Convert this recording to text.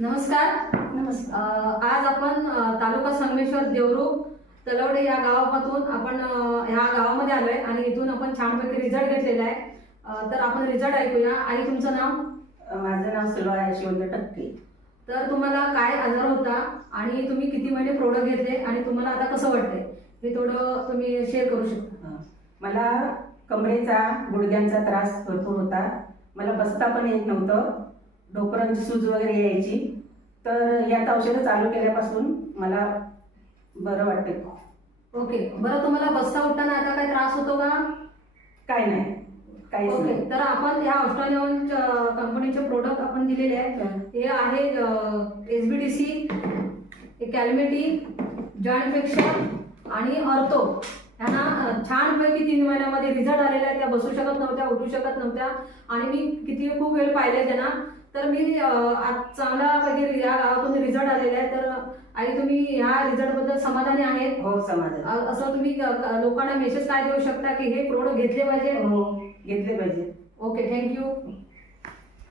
नमस्कार. नमस्कार. आज आपण तालुका संगमेश्वर देवरुख तलवडे या गावापासून आपण ह्या गावामध्ये आलोय आणि इथून आपण छानपैकी रिझल्ट घेतलेला आहे. तर आपण रिझल्ट ऐकूया. आई, तुमचं नाव? माझं नाव सुलभा यशवंत टक्के. तर तुम्हाला काय आजार होता आणि तुम्ही किती महिने प्रोडक्ट घेतले आणि तुम्हाला आता कसं वाटतंय हे थोडं तुम्ही शेअर करू शकता? मला कमरेचा गुडघ्यांचा त्रास भरपूर होता. मला बसता पण येत नव्हतं. डोकरांची सूज वगैरे यायची. तर यात औषधं चालू केल्यापासून मला बरं वाटते. ओके. बरं, तुम्हाला बसता उठताना आता काही त्रास होतो का? काय नाही, काहीच ओके. नाही. तर आपण ह्या ऑस्ट्रेलियन कंपनीचे प्रोडक्ट आपण दिलेले आहेत. हे आहे SBDC, कॅल्मेटी, जॉईंट इन्फेक्शन आणि ऑर्थो. ह्यांना छानपैकी 3 महिन्यामध्ये रिझल्ट आलेला आहे. त्या बसू शकत नव्हत्या, उठू शकत नव्हत्या आणि मी खूप वेळ पाहिले त्यांना. तर मी आज चांगल्यापैकी या गावातून रिझल्ट आलेला आहे. तर आई, तुम्ही ह्या रिझल्टबद्दल समाधानी आहेत? हो, समाधान. असं तुम्ही लोकांना मेसेज काय देऊ शकता की हे प्रोडक्ट घेतले पाहिजे? हो, घेतले पाहिजे. Okay, thank you.